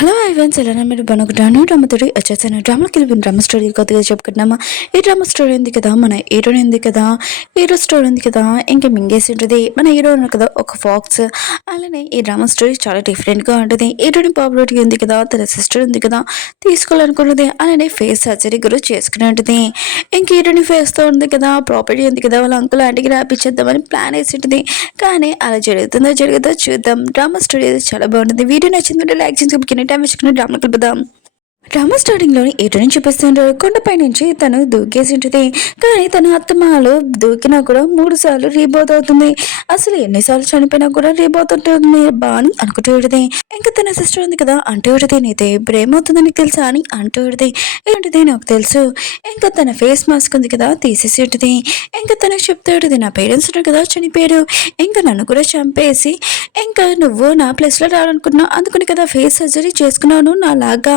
Hello ఐవన్స్ ఎలా మీరు బాగున్నాను. డ్రామాతోటి వచ్చేసాను. డ్రామాకి వెళ్ళిపోయిన డ్రామా స్టోరీ కొద్దిగా చెప్పుకుంటున్నామా. ఈ డ్రామా స్టోరీ ఉంది కదా, మన హీరోయిన్ ఉంది కదా, హీరో స్టోరీ ఉంది కదా, ఇంకా మింగేసి ఉంటుంది మన హీరో ఉంది కదా ఒక ఫాక్స్. అలానే ఈ డ్రామా స్టోరీ చాలా డిఫరెంట్గా ఉంటుంది. హీరోయిన్ పాపులారిటీ ఉంది కదా, తన సిస్టర్ ఉంది కదా, తీసుకోవాలనుకున్నది. అలానే ఫేస్ సర్జరీ కూడా చేసుకుని ఉంటుంది. ఇంక హీరోయిన్ ఫేస్తో ఉంది కదా, ప్రాపర్టీ ఉంది కదా, వాళ్ళ అంకుల్ ఆంటీకి రాపించేద్దామని ప్లాన్ వేసి ఉంటుంది. కానీ అలా జరుగుతుందో చూద్దాం. డ్రామా స్టోరీ అయితే చాలా బాగుంటుంది. వీడియో నచ్చిందంటే లైక్ చేసి టైం వేసుకుని డ్రామా కలుపుదాం. డ్రామా స్టార్టింగ్లోని ఎటుని చూపిస్తుంటారు. కొండపై నుంచి తను దూకేసి ఉంటుంది. కానీ తన అత్తమాలు దూకినా కూడా 3 సార్లు రీబౌత్ అవుతుంది. అసలు ఎన్నిసార్లు చనిపోయినా కూడా రీబౌత్ ఉంటుంది బా అని అనుకుంటూ ఉంటుంది. ఇంకా తన సిస్టర్ ఉంది కదా, అంటూ ఉంటుంది నీతో ఇప్పుడు ఏమవుతుందని తెలుసా అని అంటూ ఉంటుంది. ఏంటిది నాకు తెలుసు. ఇంకా తన ఫేస్ మాస్క్ ఉంది కదా తీసేసి ఉంటుంది. ఇంకా తనకు చెప్తూ ఉంటుంది నా పేరెంట్స్ ఉన్నారు కదా చనిపోయారు, ఇంకా నన్ను కూడా చంపేసి ఇంకా నువ్వు నా ప్లేస్లో రావాలనుకున్నావు, అందుకని కదా ఫేస్ సర్జరీ చేసుకున్నాను నాలాగా.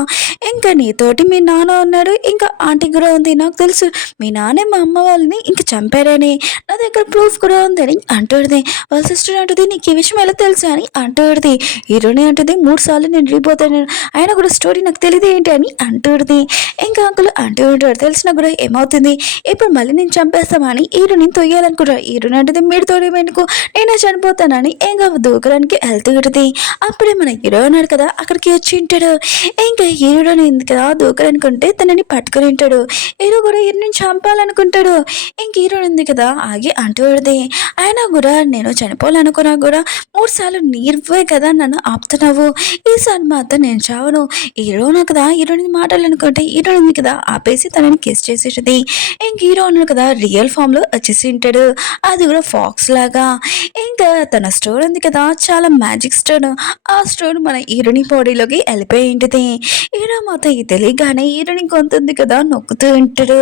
ఇంకా నీతోటి మీ నాన్న ఉన్నాడు, ఇంకా ఆంటీ కూడా ఉంది. నాకు తెలుసు మీ నాన్నే మా అమ్మ వాళ్ళని ఇంకా చంపారని, నా దగ్గర ప్రూఫ్ కూడా ఉందని అంటుంది. వాళ్ళ సిస్టర్ అంటుంది నీకు ఈ విషయం ఎలా తెలుసు అని అంటుంది. హీరోని అంటుంది 3 సార్లు నేను వెళ్ళిపోతాను, అయినా కూడా స్టోరీ నాకు తెలియదు ఏంటి అని అంటుంది. ఇంకా అంకుల్ అంటూ ఉంటాడు తెలిసినా కూడా ఏమవుతుంది, ఇప్పుడు మళ్ళీ నేను చంపేస్తామని హీరోని తొయ్యాలనుకుంటారు. హీరోని అంటుంది మీరు తోడేమనుకో నేనే చనిపోతానని ఇంకా దూకడానికి వెళ్తుంటుంది. అప్పుడే మన హీరో ఉన్నాడు కదా అక్కడికి వచ్చి ఉంటాడు. ఇంకా హీరోని ఉంది కదా దూకరనుకుంటే తనని పట్టుకుని ఉంటాడు. హీరో కూడా హీరోని చంపాలనుకుంటాడు. ఇంక హీరోని ఉంది కదా ఆగి అంటూది అయినా కూడా నేను చనిపోవాలనుకున్నా కూడా 3 సార్లు నీరువే కదా నన్ను ఆపుతున్నావు, ఈసారి మాత్రం నేను చావను. హీరోనా కదా హీరోని మాట్లాడాలనుకుంటే హీరోని ఉంది కదా ఆపేసి తనని కిస్ చేసేటది. ఇంక హీరో ఉన్నాడు కదా రియల్ ఫామ్ లో వచ్చేసి ఉంటాడు, అది కూడా ఫాక్స్ లాగా. ఇంకా తన స్టోర్ ఉంది కదా చాలా మ్యాజిక్ స్టోన్, ఆ స్టోన్ మన హీరోని బాడీలోకి వెళ్ళిపోయి ఉంటుంది. హీరో మాత్రం ఇది తెలియగానే హీరోని గొంతుంది కదా నొక్కుతూ ఉంటాడు.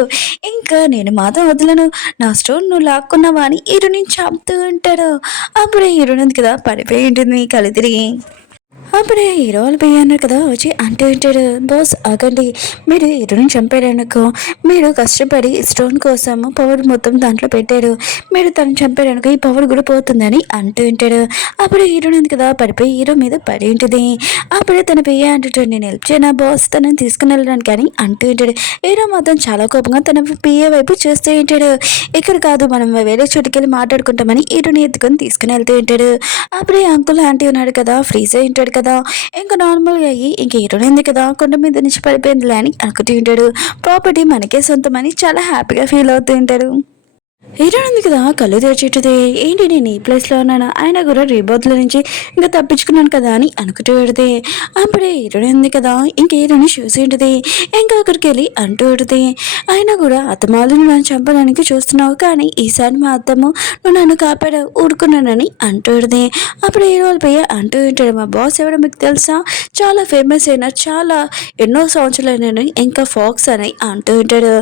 ఇంకా నేను మాత్రం వదలను, నా స్టోన్ నువ్వు లాక్కున్నావా అని హీరోని చంపుతూ ఉంటాడు. అప్పుడే హీరోని ఉంది కదా పడిపోయి ఉంటుంది కళ్ళు తిరిగి. అప్పుడే హీరో వాళ్ళు పోయి అన్నారు కదా వచ్చి అంటూ ఉంటాడు బాస్ ఆగండి, మీరు హీరోని చంపారనుకో, మీరు కష్టపడి స్టోన్ కోసం పవర్ మొత్తం దాంట్లో పెట్టారు, మీరు తను చంపారనుకో ఈ పవర్ కూడా పోతుందని అంటూ ఉంటాడు. అప్పుడు హీరోని ఉంది కదా పడిపోయి హీరో మీద పడి ఉంటుంది. అప్పుడే తన పెయ్య అంటుంటాడు నేను హెల్ప్ చేయనా బాస్ తనని తీసుకుని వెళ్ళడానికి అని అంటూ ఉంటాడు. హీరో మాత్రం చాలా కోపంగా తన పిఏ వైపు చూస్తూ ఉంటాడు. ఇక్కడ కాదు మనం వేరే చోటుకి వెళ్ళి మాట్లాడుకుంటామని హీరోని ఎత్తుకొని తీసుకుని వెళ్తూ ఉంటాడు. అప్పుడే అంకుల్ ఆంటీ ఉన్నాడు కదా ఫ్రీజ్ అయి ఉంటాడు కదా, ఇంకా నార్మల్గా అయ్యి ఇంక హీరోయిన్ ఉంది కదా కొండ మీద నుంచి పడిపోయిందిలే అని అనుకుంటూ ఉంటాడు. ప్రాపర్టీ మనకే సొంతమని చాలా హ్యాపీగా ఫీల్ అవుతూ ఉంటాడు. హీరోయిన్ ఉంది కదా కళ్ళు తెరిచేటది ఏంటి నేను ఈ ప్లేస్లో ఉన్నాను, ఆయన కూడా రీబౌత్ల నుంచి ఇంకా తప్పించుకున్నాను కదా అని అనుకుంటూ పెడితే అప్పుడే హీరోయిన్ ఉంది కదా ఇంక హీరోని చూసి ఉంటుంది. ఇంకా అక్కడికి వెళ్ళి అంటూ పెడితే ఆయన కూడా అత్తమాలు నన్ను చంపడానికి చూస్తున్నావు, కానీ ఈసారి మా అత్తమ్మ నువ్వు నన్ను కాపాడావు ఊరుకున్నానని అంటూ పెడితే అప్పుడు హీరోలు పోయి అంటూ ఉంటాడు మా బాస్ ఎవడో మీకు తెలుసా, చాలా ఫేమస్ అయిన చాలా ఎన్నో సంవత్సరాలు ఇంకా ఫాక్స్ అని అంటూ ఉంటాడు.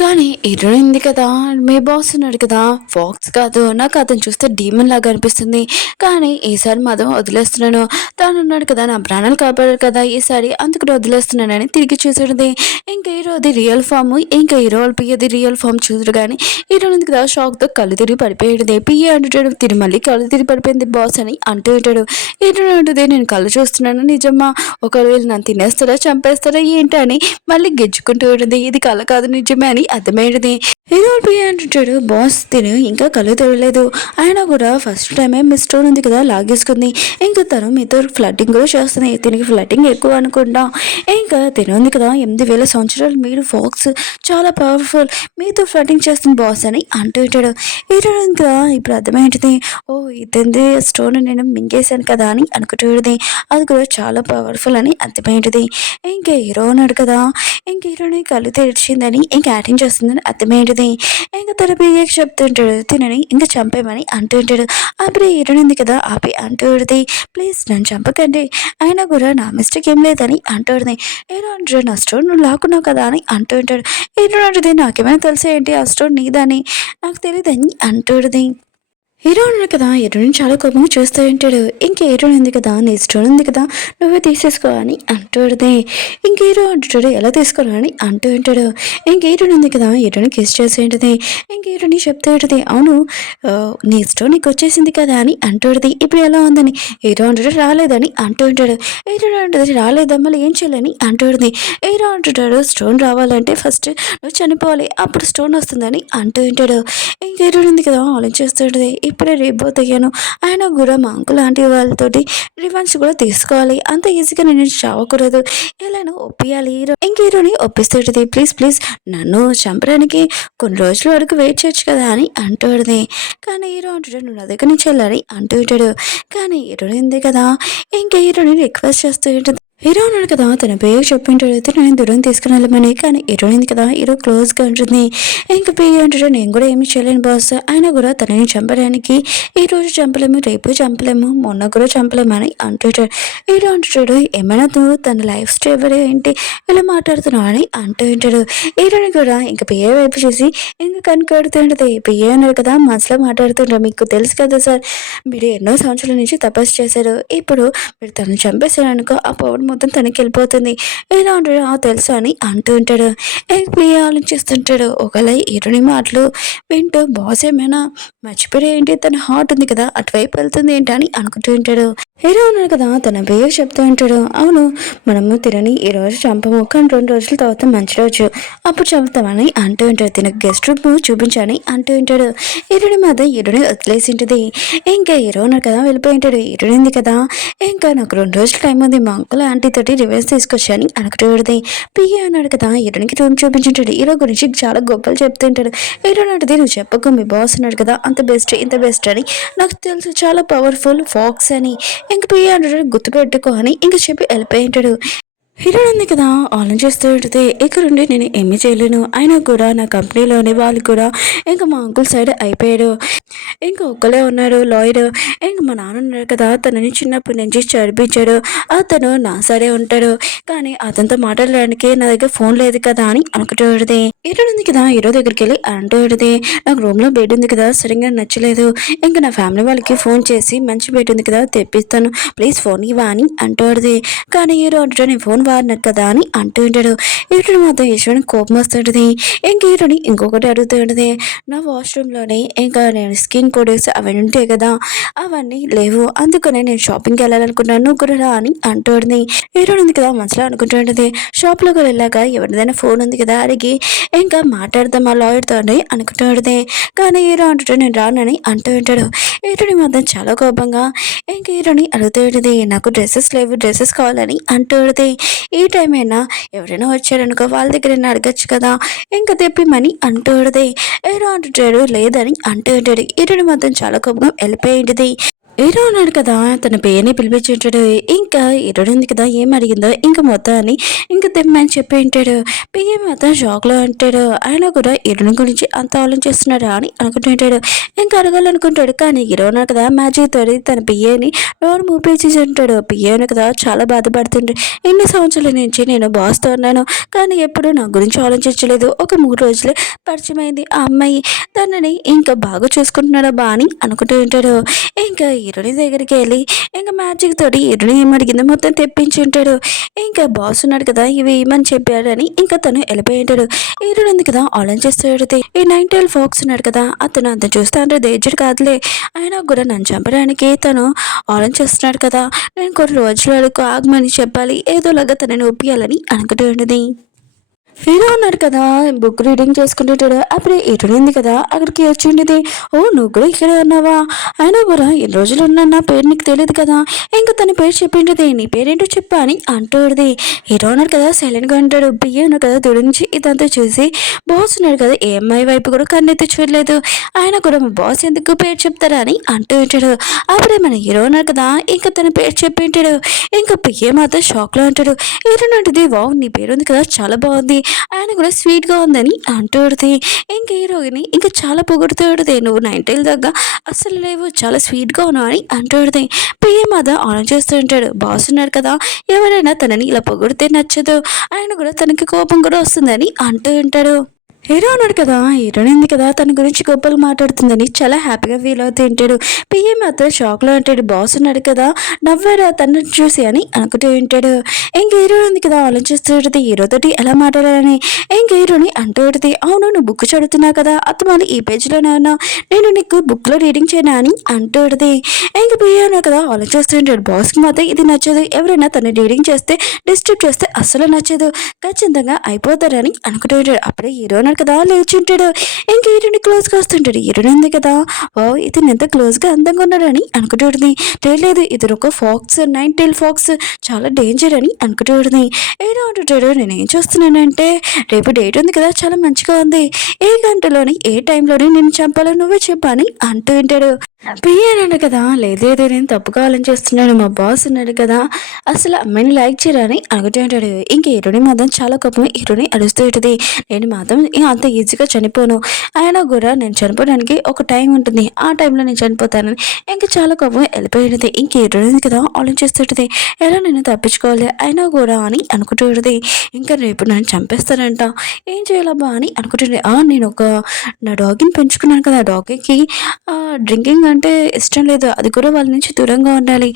కానీ హీరోయిన్ ఉంది కదా మీ బాస్ ఉన్నాడు కదా ఫాక్స్ కాదు, నాకు అతను చూస్తే డీమన్ లాగా అనిపిస్తుంది, కానీ ఈసారి మాత్రం వదిలేస్తున్నాను, తాను ఉన్నాడు కదా నా ప్రాణాలు కాపాడారు కదా ఈసారి అందుకు వదిలేస్తున్నానని తిరిగి చూసేది. ఇంకా హీరో అది రియల్ ఫామ్, ఇంకా హీరో పియ్యది రియల్ ఫామ్ చూసారు. కానీ హీరోయిన్ ఉంది కదా షాక్తో కళ్ళు తిరిగి పడిపోయాడు. పియ్య అంటుంటాడు తిరిగి మళ్ళీ కళ్ళు తిరిగి పడిపోయింది బాస్ అని అంటూ ఉంటాడు. హీరోయిన్ ఉంటుంది నేను కళ్ళు చూస్తున్నాను నిజమా, ఒకవేళ నన్ను తినేస్తారా చంపేస్తారా ఏంటి అని మళ్ళీ గెజ్జుకుంటూ ఉంటుంది. ఇది కళ కాదు నిజమే అని అర్థమయ్యేది. హీరో అంటుంటాడు బాస్ తిను ఇంకా కళ్ళు తెరవలేదు, అయినా కూడా ఫస్ట్ టైమే మీ స్టోన్ ఉంది కదా లాగేసుకుంది, ఇంకా తను మీతో ఫ్లడ్డింగ్ కూడా చేస్తుంది, తినకి ఫ్లడ్డింగ్ ఎక్కువ అనుకుంటా, ఇంకా తిను ఉంది కదా 8,000 సంవత్సరాలు మీరు ఫాక్స్ చాలా పవర్ఫుల్, మీతో ఫ్లడ్డింగ్ చేస్తుంది బాస్ అని అంటూ ఉంటాడు. హీరో ఇంకా ఇప్పుడు అర్థమేంటిది, ఓ ఇతంది స్టోన్ నేను మింగేశాను కదా అని అనుకుంటుంది, అది కూడా చాలా పవర్ఫుల్ అని అర్థమేంటిది. ఇంకా హీరో ఉన్నాడు కదా ఇంక హీరోని కళ్ళు తెరిచిందని ఇంకా యాక్టింగ్ చేస్తుందని అర్థమేంటిది. ఇంకా తన పియ్యకి చెప్తుంటాడు తినని ఇంకా చంపేమని అంటుంటాడు. అప్పుడు హీరోయిన్ ఉంది కదా ఆపి అంటుంది ప్లీజ్ నన్ను చంపకండి, అయినా కూడా నా మిస్టేక్ ఏం లేదని అంటుంది. హీరో అంటాడు నా స్టోర్ నువ్వు లాక్కున్నావు కదా అని అంటుంటాడు. హీరో అంటుంది నాకేమైనా తెలుసా ఏంటి ఆ స్టోర్ నీదని, నాకు తెలియదని అంటుంది. హీరో ఉన్నాడు కదా! హీరోయిన్ చాలా కోపంగా చూస్తూ ఉంటాడు. ఇంక హీరోయిన్ ఉంది కదా! నీ ఇష్టం ఉంది కదా! నువ్వే తీసేసుకో అని అంటూ ఉంటది. ఇంక హీరో అంటుంటాడు ఎలా తీసుకోను అని అంటూ ఉంటాడు. ఇంక హీరోయిన్ ఉంది కదా! హీరోయిన్ కిస్ చేసి ఉంటది. ఇంక హీరోయిన్ చెప్తూ ఉంటది. అవును నీ ఇష్టం నీకొచ్చేసింది కదా! అని అంటూ ఉంటది. ఇప్పుడు ఎలా ఉందని హీరో అంటాడు రాలేదని అంటూ ఉంటాడు. హీరోయిన్ అంటది రాలేదా మళ్ళీ ఏం చేయాలని అంటూ ఉంటది. హీరో అంటుంటాడు స్టోన్ రావాలంటే ఫస్ట్ నువ్వు చనిపోవాలి. అప్పుడు స్టోన్ వస్తుందని అంటూ ఉంటాడు. ఇంక హీరోయిన్ ఉంది కదా! ఆలోచిస్తూ ఉంటది. ఇప్పుడే రీబర్త్ అయ్యాను. అయినా కూడా మా అంకుల్ ఆంటీ వాళ్ళతోటి రివెంజ్ కూడా తీసుకోవాలి. అంత ఈజీగా నేను చావకూడదు. ఎలానో ఒప్పియాలి ఇంక హీరోని ఒప్పిస్తుంటది. ప్లీజ్ ప్లీజ్ నన్ను చంపడానికి కొన్ని రోజుల వరకు వెయిట్ చేయొచ్చు కదా అని అంటూ ఉంటది. కానీ హీరో అంటాడు నువ్వు నా దగ్గర నుంచి వెళ్ళాలి అంటూ ఉంటాడు. కానీ హీరోయిన్ ఉంది కదా ఇంక హీరోని రిక్వెస్ట్ చేస్తూ ఉంటుంది. హీరో ఉన్నాడు కదా తన పేరు చెప్పింటాడు అయితే నేను దూరం తీసుకుని వెళ్ళమని కానీ హీరోయిన్ కదా హీరో క్లోజ్గా ఉంటుంది. ఇంక పేరు అంటాడు నేను కూడా ఏమి చేయలేను బాస్ అయినా కూడా తనని చంపడానికి ఈ రోజు చంపలేము రేపు చంపలేము మొన్న కూడా చంపలేము అని అంటుంటాడు. హీరో అంటాడు ఏమైనా నువ్వు తన లైఫ్ స్టైల్ ఏంటి ఇలా మాట్లాడుతున్నావు అని అంటూ ఉంటాడు. హీరోని కూడా ఇంక పిఏ వైపు చూసి ఇంక కనుకొడుతుంటది. పిఏ అన్నాడు కదా మనసులో మాట్లాడుతుంటారు మీకు తెలుసు కదా సార్ మీరు ఎన్నో సంవత్సరాల నుంచి తపస్సు చేశారు. ఇప్పుడు మీరు తను చంపేశారనుకో ఆ పవర్ మొత్తం తనకి వెళ్ళిపోతుంది. ఇలా ఉంటాడు తెలుసు అని అంటూ ఉంటాడు. పిఏ ఆలోచిస్తుంటాడు. ఒకవేళ హీరోని మాటలు వింటూ బాస్ ఏమైనా మర్చిపోయే ఏంటి తన హార్ట్ ఉంది కదా అటువైపు వెళ్తుంది ఏంటి అని అనుకుంటూ ఉంటాడు. హీరో ఉన్నాడు కదా తన పేరు చెప్తూ ఉంటాడు. అవును మనము తినని ఈ రోజు చంపము కానీ 2 రోజుల తర్వాత మంచి రోజు అప్పుడు చంపుతామని అంటూ ఉంటాడు. తినకు గెస్ట్ రూమ్ చూపించని అంటూ ఉంటాడు. హీరోని మీద హీరోని వదిలేసి ఉంటుంది. ఇంకా హీరో ఉన్నాడు కదా వెళ్ళిపోయి ఉంటాడు. హీరోని ఉంది కదా ఇంకా నాకు 2 రోజులు టైం ఉంది మా అంకుల్ ఆంటీ తోటి రివర్స్ తీసుకొచ్చాని అనుకుంటూ ఉంటుంది. పిఏ అన్నాడు కదా హీరోనికి రూమ్ చూపించుంటాడు. హీరో గురించి చాలా గొప్పలు చెప్తుంటాడు. హీరో నాటిది నువ్వు చెప్పకు మీ బాస్ ఉన్నాడు కదా అంత బెస్ట్ ఇంత బెస్ట్ అని నాకు తెలుసు చాలా పవర్ఫుల్ ఫాక్స్ అని ఇంక పిఏ అంటాడు గుర్తుపెట్టుకో అని ఇంక చెప్పి వెళ్ళిపోయి ఉంటాడు. హీరోయిన్ ఉంది కదా ఆలోచిస్తూ ఉంటుంది. ఇక్కడుండి నేను ఏమీ చేయలేను అయినా కూడా నా కంపెనీలోని వాళ్ళు కూడా ఇంకా మా అంకుల్ సైడ్ అయిపోయాడు. ఇంకా ఒక్కలే ఉన్నాడు లాయర్. ఇంక మా నాన్న ఉన్నాడు కదా తనని చిన్నప్పటి నుంచి చదివించాడు. అతను నా సైడే ఉంటాడు కానీ అతనితో మాట్లాడడానికి నా దగ్గర ఫోన్ లేదు కదా అని అనుకుంటూ ఉంటుంది. హీరోయిన్ ఉంది కదా హీరో దగ్గరికి వెళ్ళి అంటూ ఉంటుంది. నాకు రూమ్ లో బెడ్ ఉంది కదా సరిగ్గా నచ్చలేదు. ఇంకా నా ఫ్యామిలీ వాళ్ళకి ఫోన్ చేసి మంచి బెడ్ ఉంది కదా తెప్పిస్తాను ప్లీజ్ ఫోన్ ఇవ్వా అని అంటూ ఉంటుంది. కానీ హీరో అంటాడు నేను ఫోన్ వాడినాడు కదా అని అంటూ ఉంటాడు. హీరోని మాత్రం ఈశ్వరుని కోపం వస్తుంటుంది. ఇంక హీరోని ఇంకొకటి అడుగుతూ ఉంటుంది. నా వాష్రూమ్లోనే ఇంకా నేను స్కిన్ ప్రొడ్యూస్ అవన్నీ ఉంటాయి కదా అవన్నీ లేవు అందుకనే నేను షాపింగ్కి వెళ్ళాలనుకున్నాను నువ్వు కూడా రా అని అంటూ ఉంటుంది. హీరోని ఉంది కదా మనసులో అనుకుంటూ ఉంటుంది. షాప్లోకి వెళ్ళాక ఎవరిదైనా ఫోన్ ఉంది కదా అడిగి ఇంకా మాట్లాడదాం ఆ లాయర్తో అని అనుకుంటూ ఉంటుంది. కానీ హీరో అంటుంటాడు నేను రానని అంటూ ఉంటాడు. హీరోని మాత్రం చాలా కోపంగా ఇంక హీరోని అడుగుతూ ఉంటుంది నాకు డ్రెస్సెస్ లేవు డ్రెస్సెస్ కావాలని అంటూ ఉంటుంది. ఈ టైం అయినా ఎవరైనా వచ్చారనుకో వాళ్ళ దగ్గర అడగచ్చు కదా ఇంకా తెప్పిమని అంటూ ఉంటుంది. హీరో అంటుంటాడు లేదని అంటూ ఉంటాడు. హీరోని మాత్రం చాలా కోపంగా వెళ్ళిపోయింది. హీరో ఉన్నాడు కదా తన పేరుని పిలిపించుంటాడు. ఇంకా హీరోడు ఉంది కదా ఏం అడిగిందో ఇంకా మొత్తాన్ని ఇంకా తెమ్మని చెప్పి ఉంటాడు. పిఏ మాత్రం షాక్లో ఉంటాడు. ఆయన కూడా హీరోని గురించి అంత ఆలోచిస్తున్నాడా అని అనుకుంటుంటాడు. ఇంకా అడగాలనుకుంటాడు కానీ హీరో ఉన్నాడు కదా మ్యాజిక్ తోటి తన పిఏని నోరు మూపేసి ఉంటాడు. పిఏ కదా చాలా బాధపడుతుంటాడు. ఎన్ని సంవత్సరాల నుంచి నేను బాస్తో ఉన్నాను కానీ ఎప్పుడు నా గురించి ఆలోచించలేదు. ఒక 3 రోజులే పరిచయమైంది ఆ అమ్మాయి తనని ఇంకా బాగా చూసుకుంటున్నాడా బా అని అనుకుంటూ ఉంటాడు. ఇంకా హీరోని దగ్గరికి వెళ్ళి ఇంకా మ్యాజిక్ తోటి హీరోని ఏమడిగిందో మొత్తం తెప్పించి ఉంటాడు. ఇంకా బాస్ ఉన్నాడు కదా ఇవి ఏమని చెప్పాడని ఇంకా తను వెళ్ళిపోయి ఉంటాడు. హీరోని ఉంది కదా ఆలోచిస్తూ ఉంటుంది. ఈ 9 ఫాక్స్ ఉన్నాడు కదా అతను అంత చూస్తే అంటే దేజుడు కాదులే అయినా కూడా నన్ను చంపడానికి తను ఆలోచిస్తున్నాడు కదా నేను కొన్ని రోజుల వరకు ఆగమని చెప్పాలి ఏదోలాగా తనని ఒప్పియాలని అనుకుంటూ ఉండేది. హీరో ఉన్నాడు కదా బుక్ రీడింగ్ చేసుకుంటుంటాడు. అప్పుడే హీరోయిన్ ఉంది కదా అక్కడికి వచ్చిండేది. ఓ నువ్వు కూడా ఇక్కడే ఉన్నావా అయినా కూడా ఎన్ని రోజులు ఉన్నా నా పేరు నీకు తెలియదు కదా ఇంకా తన పేరు చెప్పిండేది నీ పేరేంటో చెప్పా అని అంటూది. హీరో ఉన్నాడు కదా సైలెంట్గా ఉంటాడు. బియ్య ఉన్నాడు కదా దూరం నుంచి ఇదంతా చూసి బాస్ ఉన్నాడు కదా ఏ అమ్మాయి వైపు కూడా కన్నెత్తి చూడలేదు. ఆయన కూడా మా బాస్ ఎందుకు పేరు చెప్తారా అని అంటూ ఉంటాడు. అప్పుడే మన హీరో ఉన్నాడు కదా ఇంకా తన పేరు చెప్పి ఉంటాడు. ఇంకా బియ్య మాత్రం షాక్లో ఉంటాడు. హీరో నాటిది వావ్ నీ పేరు ఉంది కదా చాలా బాగుంది ఆయన కూడా స్వీట్గా ఉందని అంటూడితే ఇంక హీరోయిని ఇంకా చాలా పొగుడుతూడితే నువ్వు 9 దగ్గర అస్సలు లేవు చాలా స్వీట్గా ఉన్నావు అని అంటూడితే పిఏ మాద ఆన్ చేస్తూ ఉంటాడు. బాస్ ఉన్నాడు కదా ఎవరైనా తనని ఇలా పొగిడితే నచ్చదు ఆయన కూడా తనకి కోపం కూడా వస్తుందని అంటూ ఉంటాడు. హీరో ఉన్నాడు కదా, హీరోయిన్ ఉంది కదా, తన గురించి గొప్పలు మాట్లాడుతుందని చాలా హ్యాపీగా ఫీల్ అవుతూ ఉంటాడు. పిఏ మాత్రం షాక్లో ఉంటాడు. బాస్ ఉన్నాడు కదా, నవ్వాడు తనని చూసి అని అనుకుంటూ ఉంటాడు. ఇంక హీరో ఉంది కదా, ఆలోచిస్తూ ఉంటుంది హీరోతోటి ఎలా మాట్లాడాలని. ఇంక హీరోని అంటూ ఉంటుంది, అవును నువ్వు బుక్ చదువుతున్నావు కదా, అత్తమాలి ఈ పేజీలోనే ఉన్నావు, నేను నీకు బుక్లో రీడింగ్ చేయనా అని అంటూ ఉంటుంది. ఇంక పిఏ ఉన్నాడు కదా, ఆలోచిస్తూ ఉంటాడు. బాస్కి మాత్రం ఇది నచ్చదు, ఎవరైనా తను రీడింగ్ చేస్తే డిస్టర్బ్ చేస్తే అస్సలు నచ్చదు, ఖచ్చితంగా అయిపోతారని అనుకుంటూ ఉంటాడు. అప్పుడే హీరో ఉన్నాడు కదా, లేచుంటాడు. ఇంక హీరోని క్లోజ్గా వస్తుంటాడు. హీరోయిన్ ఉంది కదా, ఓ ఇతను ఎంత క్లోజ్గా అందంగా ఉన్నాడని అనుకుంటూ ఉంటుంది. లేదు ఇతను ఒక ఫాక్స్, 9 tail ఫాక్స్, చాలా డేంజర్ అని అనుకుంటూ ఉంటుంది. హీరో అంటుంటాడు, నేనేం చూస్తున్నానంటే రేపు డేట్ ఉంది కదా, చాలా మంచిగా ఉంది, ఏ గంటలోని ఏ టైంలోని నేను చంపాలో నువ్వే చెప్పని అంటూ ఉంటాడు. పియ్యి అన్నాడు కదా, లేదు లేదు నేను తప్పు కావాలని చేస్తున్నాను, మా బాస్ ఉన్నాడు కదా, అసలు అమ్మాయిని లైక్ చేయరని అనుకుంటూ ఉంటాడు. ఇంక హీరోని మాత్రం చాలా కోపం, హీరోని అరుస్తూ ఉంటుంది. నేను మాత్రం అంత ఈజీగా చనిపోను, అయినా కూడా నేను చనిపోవడానికి ఒక టైం ఉంటుంది, ఆ టైంలో నేను చనిపోతానని ఇంక చాలా కోపం వెళ్ళిపోయింది. ఇంక హీరోయిన్ కదా ఆలోచిస్తుంటుంది, ఎలా నేను తప్పించుకోవాలి అయినా కూడా అని అనుకుంటూ ఉంటుంది. ఇంకా రేపు నన్ను చంపేస్తారంట, ఏం చేయాలబ్బా అని అనుకుంటుంది. నేను నా డాగిని పెంచుకున్నాను కదా, డాగీకి డ్రింకింగ్ అంటే ఇష్టం లేదు, అది కూడా వాళ్ళ నుంచి దూరంగా ఉండాలి,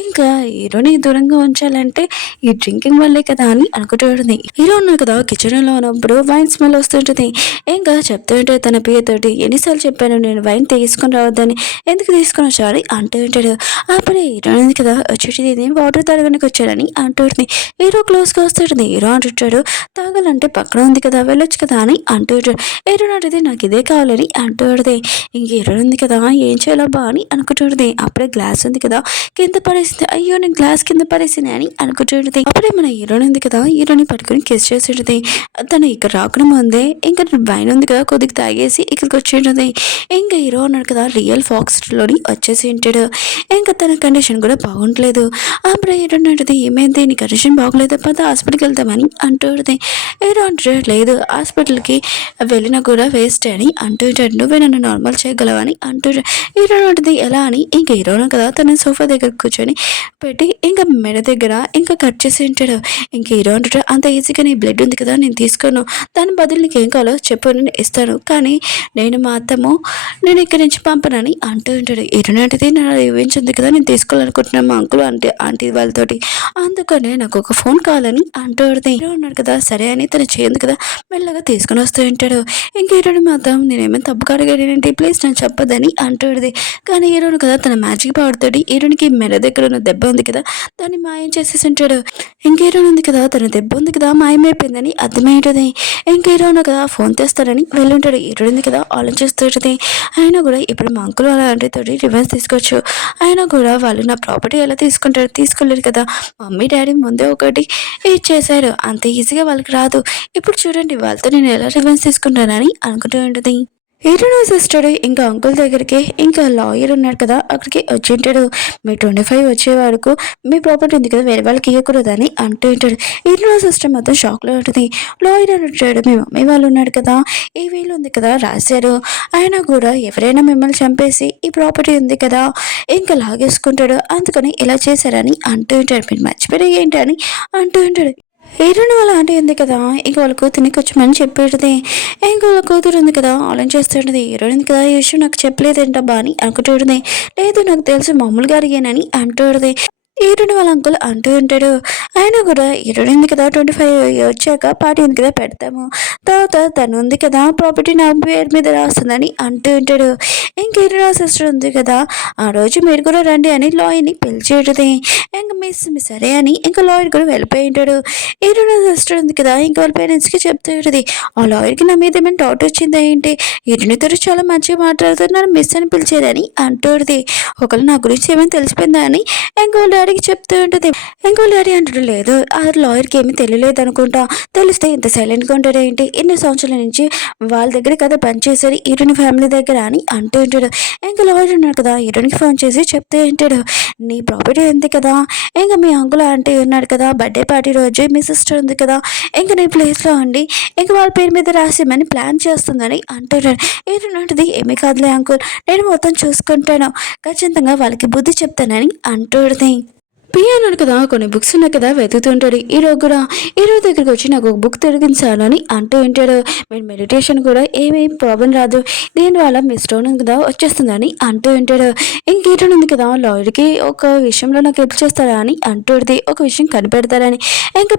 ఇంకా హీరోని దూరంగా ఉంచాలంటే ఈ డ్రింకింగ్ వల్లే కదా అని అనుకుంటూ ఉంటుంది. హీరో ఉన్నారు కదా, కిచెన్లో ఉన్నప్పుడు వైన్ స్మెల్ వస్తుంటుంది. ఇంకా చెప్తూ ఉంటే తన పియతోటి, ఎన్నిసార్లు చెప్పాను నేను వైన్ తీసుకొని రావద్దని, ఎందుకు తీసుకొని వచ్చాడని అంటూ ఉంటాడు. అప్పుడే హీరో ఉంది కదా, వచ్చేది నేను వాటర్ తాగడానికి వచ్చాడని అంటూ ఉంటుంది. హీరో క్లోజ్గా వస్తుంటుంది. హీరో అంటుంటాడు, తాగాలంటే పక్కన ఉంది కదా, వెళ్ళొచ్చు కదా అని అంటూ ఉంటాడు. హీరో నాటిది నాకు ఇదే కావాలని అంటూ ఉంటుంది. ఇంక హీరో ఉంది కదా, ఏం చేయాలబ్బా అని అనుకుంటుంది. అప్పుడే గ్లాస్ ఉంది కదా కింద పడేసింది, అయ్యో నేను గ్లాస్ కింద పడేసింది అని అనుకుంటుంది. అప్పుడే మన హీరోయిన్ ఉంది కదా, హీరోని పట్టుకుని కిస్ చేసి ఉంటుంది. తను ఇక్కడ రాకుండా ముందే ఇంకా వైన్ ఉంది కదా కొద్దిగా తాగేసి ఇక్కడికి వచ్చి ఉంటుంది. ఇంకా హీరో ఉన్నాడు కదా, రియల్ ఫాక్స్లోని వచ్చేసి ఉంటాడు. ఇంకా తన కండిషన్ కూడా బాగుంటలేదు. అప్పుడే హీరోయిన్ అంటుంది, ఏమైంది నీ కండిషన్ బాగోలేదు, పద హాస్పిటల్కి వెళ్తామని అంటుంది. హీరో అంటాడు, లేదు హాస్పిటల్కి వెళ్ళినా కూడా వేస్ట్ అని అంటూ ఉంటాడు. నువ్వే నన్ను నార్మల్ చేయగలవని అంటూ హీరో ఉంటుంది. ఎలా అని ఇంకా హీరోను కదా తన సోఫా దగ్గర కూర్చొని పెట్టి ఇంకా మెడ దగ్గర ఇంకా కట్ చేసి ఉంటాడు. ఇంక హీరో అంటాడు, అంత ఈజీగా నీ బ్లడ్ ఉంది కదా నేను తీసుకోను, దాని బదులు నీకు ఏం కావాలో చెప్పు నేను ఇస్తాను, కానీ నేను మాత్రము నేను ఇక్కడి నుంచి పంపనని అంటూ ఉంటాడు. హీరోని అంటే నా రివెంజ్ ఉంది కదా, నేను తీసుకోవాలనుకుంటున్నాను మా అంకుల్ ఆంటీ వాళ్ళతోటి, అందుకనే నాకు ఒక ఫోన్ కావాలని అంటూ ఉంటుంది. హీరో ఉన్నాడు కదా, సరే అని తను చేయంది కదా మెల్లగా తీసుకుని వస్తూ ఉంటాడు. ఇంక హీరోని మాత్రం నేనేమైనా తప్పు అడిగాడేంటి, ప్లీజ్ నేను చెప్పదని అంటుంది. కానీ హీరోను కదా తన మ్యాజిక్ పవర్ తోటి హీరోనికి మెడ దగ్గర ఉన్న దెబ్బ ఉంది కదా దాన్ని మాయం చేసేసి ఉంటాడు. ఇంక హీరోన్ ఉంది కదా, తన దెబ్బ ఉంది కదా మాయమైపోయిందని అర్థమయ్యేది. ఇంక హీరోను కదా ఫోన్ తెస్తాడని వెళ్ళుంటాడు. హీరోన్ ఉంది కదా ఆలోచిస్తుంటుంది, అయినా కూడా ఇప్పుడు మా అంకుల్ అలాంటి తోటి రివెన్స్ తీసుకోవచ్చు, అయినా కూడా వాళ్ళు నా ప్రాపర్టీ ఎలా తీసుకుంటారు, తీసుకోలేరు కదా, మమ్మీ డాడీ ముందే ఒకటి చేశారు, అంత ఈజీగా వాళ్ళకి రాదు, ఇప్పుడు చూడండి వాళ్ళతో నేను ఎలా రివెన్స్ తీసుకుంటానని అనుకుంటూ ఉంటుంది. హీరోయిన్ సిస్టర్ ఇంకా అంకుల్ దగ్గరికి ఇంకా లాయర్ ఉన్నాడు కదా అక్కడికి వచ్చి ఉంటాడు. మీ 25 వచ్చే వరకు మీ ప్రాపర్టీ ఉంది కదా వేరే వాళ్ళకి ఇవ్వకూడదని అంటూ ఉంటాడు. హీరోయిన్ సిస్టర్ మొత్తం షాక్లో ఉంటుంది. లాయర్ అంటాడు, మీ మమ్మీ వాళ్ళు ఉన్నాడు కదా, ఈ వీలు ఉంది కదా రాశారు, అయినా కూడా ఎవరైనా మిమ్మల్ని చంపేసి ఈ ప్రాపర్టీ ఉంది కదా ఇంకా లాగేసుకుంటాడు, అందుకని ఇలా చేశారని అంటూ ఉంటాడు. మీరు మర్చిపోయి ఏంటి అని అంటూ ఉంటాడు. హీరోయిన్ వాళ్ళ ఆంటీ ఉంది కదా, ఇంక వాళ్ళ కూతుర్ని కొంచెమని చెప్పేది. ఇంక వాళ్ళ కూతురు ఉంది కదా ఆలోచిస్తుంటుంది, హీరోయిన్ ఉంది కదా ఈ విషయం నాకు చెప్పలేదేంటబ్బా అని అనుకుంటుంది. లేదు నాకు తెలుసు మామూలుగా అడిగానని అంటుంది. హీరోని వాళ్ళ అంకుల్ అంటూ ఉంటాడు, అయినా కూడా హీరోయిన్ ఉంది కదా 25 వచ్చాక పార్టీ ఉంది కదా పెడతాము, తర్వాత తను ఉంది కదా ప్రాపర్టీ నా పేరు మీద రాస్తుందని అంటూ ఉంటాడు. ఇంక హీరో సిస్టర్ ఉంది కదా, ఆ రోజు మీరు కూడా రండి అని లాయర్ని పిలిచేటది. ఇంక మిస్ సరే అని ఇంకా లాయర్ కూడా వెళ్ళిపోయి ఉంటాడు. హీరో సిస్టర్ ఉంది కదా ఇంకా వాళ్ళ పేరెంట్స్కి చెప్తూ ఉంటుంది, ఆ లాయర్కి నా మీద ఏమైనా డౌట్ వచ్చిందా ఏంటి, హీరోనితో చాలా మంచిగా మాట్లాడుతున్నారు మిస్ అని పిలిచేదని అంటుంది. ఒకళ్ళు నా గురించి ఏమైనా తెలిసిపోయిందా అని ఇంకో డాడీకి చెప్తూ ఉంటుంది. ఇంకో డాడీ అంటాడు, లేదు ఆ లాయర్కి ఏమీ తెలియలేదు అనుకుంటా, తెలిస్తే ఇంత సైలెంట్గా ఉంటాడు ఏంటి, ఎన్ని సంవత్సరాల నుంచి వాళ్ళ దగ్గర కదా పనిచేశారు హీరోని ఫ్యామిలీ దగ్గర అని అంటూ ఉంటాడు. ఇంకా లాయర్ ఉన్నాడు కదా హీరోనికి ఫోన్ చేసి చెప్తూ ఉంటాడు, నీ ప్రాపర్టీ ఉంది కదా, ఇంకా మీ అంకుల్ ఆంటీ ఉన్నాడు కదా బర్త్డే పార్టీ రోజు మీ సిస్టర్ ఉంది కదా ఇంకా నీ ప్లేస్లో ఉండి ఇంకా వాళ్ళ పేరు మీద రాసేమని ప్లాన్ చేస్తుందని అంటున్నాడు. హీరోనంటది, ఏమీ కాదులే అంకుల్, నేను మొత్తం చూసుకుంటాను, ఖచ్చితంగా వాళ్ళకి బుద్ధి చెప్తానని అంటుంది. పియ్య అన్నాడు కదా, కొన్ని బుక్స్ ఉన్నాయి కదా వెతుకుతుంటాడు. ఈరోజు కూడా హీరో దగ్గరికి వచ్చి నాకు ఒక బుక్ తిరిగించాలని అంటూ ఉంటాడు. మీరు మెడిటేషన్ కూడా ఏమీ ప్రాబ్లం రాదు, దీనివల్ల మీ స్టోన్ ఉంది కదా వచ్చేస్తుందని అంటూ ఉంటాడు. ఇంకేటో ఉంది కదా లాయర్కి ఒక విషయంలో నాకు హెల్ప్ చేస్తారా అని అంటుంది, ఒక విషయం కనిపెడతారని. ఇంకా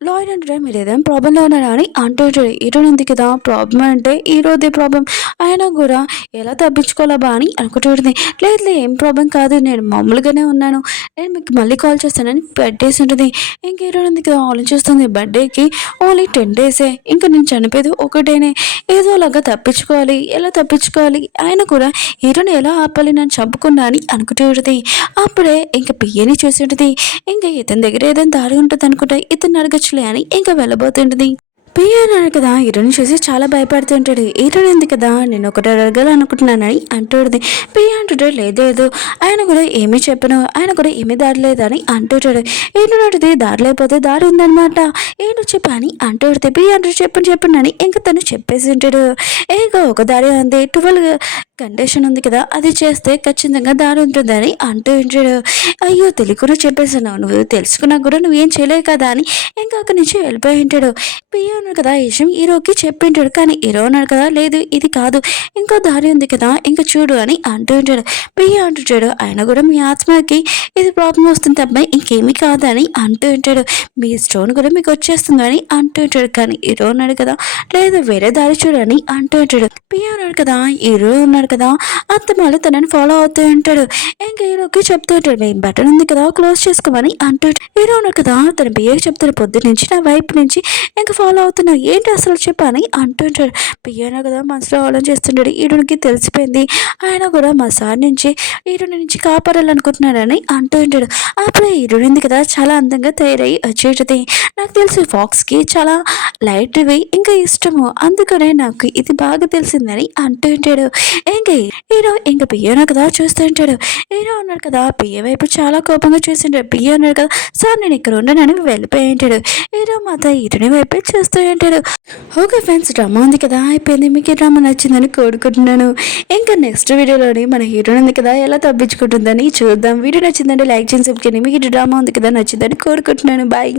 లాయర్ అంటే మీరు ఏదైనా ప్రాబ్లంలో ఉన్నారా అని అంటుంటాడు. హీరోయిన్ ఉంది కదా ప్రాబ్లం అంటే హీరోదే ప్రాబ్లం, ఆయన కూడా ఎలా తప్పించుకోవాలా బా అని అనుకుంటుంది. లేదు ఏం ప్రాబ్లం కాదు, నేను మామూలుగానే ఉన్నాను, నేను మీకు మళ్ళీ కాల్ చేస్తానని పెట్టేసి ఉంటుంది. ఇంక హీరోయిన్ ఉంది కదా ఆలోచిస్తుంది, బర్త్డేకి ఓన్లీ 10 డేసే, ఇంకా నేను చనిపోయేది ఒకటేనే, ఏదోలాగా తప్పించుకోవాలి, ఎలా తప్పించుకోవాలి, ఆయన కూడా హీరోని ఎలా ఆపాలి నన్ను చంపకుండా అని అనుకుంటూ ఉంటుంది. అప్పుడే ఇంకా పియ్యని చూసి ఉంటుంది. ఇంకా ఇతని దగ్గర ఏదైనా దారి ఉంటుంది అనుకుంటా, ఇతను అడగచ్చులే అని ఇంకా వెళ్ళబోతుంటుంది. పియ్య అన్నాడు కదా, హీరోని చూసి చాలా భయపడుతుంటాడు. హీరోని ఉంది కదా నేను ఒకటి అడగాలనుకుంటున్నానని అంటుంది. పియ్య అంటుంటాడు లేదు ఆయన కూడా ఏమీ చెప్పను, ఆయన కూడా ఏమీ దారి లేదని అంటుంటాడు. ఏంటంటే దారి లేకపోతే దారి ఉందనమాట, ఏంటో చెప్పు అని అంటుంటే పియ్య అంటూ చెప్పండి అని ఇంకా తను చెప్పేసి ఉంటాడు. ఇంకా ఒక దారి ఉంది, 12 కండిషన్ ఉంది కదా, అది చేస్తే ఖచ్చితంగా దారి ఉంటుందని అంటూ ఉంటాడు. అయ్యో తెలియకుండా చెప్పేసాను, నువ్వు తెలుసుకున్నా కూడా నువ్వేం చేయలేవు కదా అని ఇంకా అక్కడి నుంచి వెళ్ళిపోయి ఉంటాడు. పియ్య ఉన్నాడు కదా ఈ విషయం హీరోకి చెప్పింటాడు, కానీ హీరో ఉన్నాడు కదా లేదు ఇది కాదు, ఇంకో దారి ఉంది కదా ఇంకా చూడు అని అంటూ ఉంటాడు. పియ్య అంటుంటాడు ఆయన కూడా మీ ఆత్మకి ఇది ప్రాబ్లం వస్తుంది అబ్బాయి, ఇంకేమీ కాదని అంటూ ఉంటాడు. మీ స్టోన్ కూడా మీకు వచ్చేస్తుంది అని అంటూ ఉంటాడు. కానీ హీరో ఉన్నాడు కదా లేదు వేరే దారి చూడని అంటూ ఉంటాడు. పియ్య ఉన్నాడు కదా హీరో ఉన్నాడు కదా అత్తమాలు తనని ఫాలో అవుతూ ఉంటాడు. ఇంకా హీరోకి చెప్తూ ఉంటాడు మీ బటన్ ఉంది కదా క్లోజ్ చేసుకోమని అంటూ హీరో ఉన్నాడు కదా తన పియ్యకి చెప్తాడు, పొద్దు నుంచి నా వైపు నుంచి ఇంకా ఫాలో అవుతున్నావు ఏంటి అసలు చెప్పని అంటుంటాడు. పియ్యనో కదా మనసులో ఆలోచిస్తుంటాడు, ఈడునికి తెలిసిపోయింది, ఆయన కూడా మా సార్ నుంచి ఈడుని నుంచి కాపాడాలనుకుంటున్నాడని అంటూ ఉంటాడు. అప్పుడే ఈడునింది కదా చాలా అందంగా తయారై వచ్చేటది. నాకు తెలిసి ఫాక్స్కి చాలా లైట్వి ఇంకా ఇష్టము, అందుకనే నాకు ఇది బాగా తెలిసిందని అంటూ ఉంటాడు. ఇంకా హీరో ఇంకా పియ్యనో కదా చూస్తూ ఉంటాడు. హీరో ఉన్నాడు కదా పియ్య వైపు చాలా కోపంగా చూస్తుంటాడు. పియ్య ఉన్నాడు కదా సార్ నేను ఇక్కడ ఉండనని వెళ్ళిపోయి ఉంటాడు. హీరో మాత్రం ఇటుని వైపే చూస్తూ ఉంటాడు. ఓకే ఫ్రెండ్స్, డ్రామా ఉంది కదా అయిపోయింది. మీకు ఈ డ్రామా నచ్చిందని కోరుకుంటున్నాను. ఇంకా నెక్స్ట్ వీడియోలోని మన హీరోయిన్ ఉంది కదా ఎలా తప్పించుకుంటుందని చూద్దాం. వీడియో నచ్చిందంటే లైక్ చేసి సబ్స్క్రైబ్ చేయండి. మీకు ఈ డ్రామా ఉంది కదా నచ్చిందని కోరుకుంటున్నాను. బాయ్.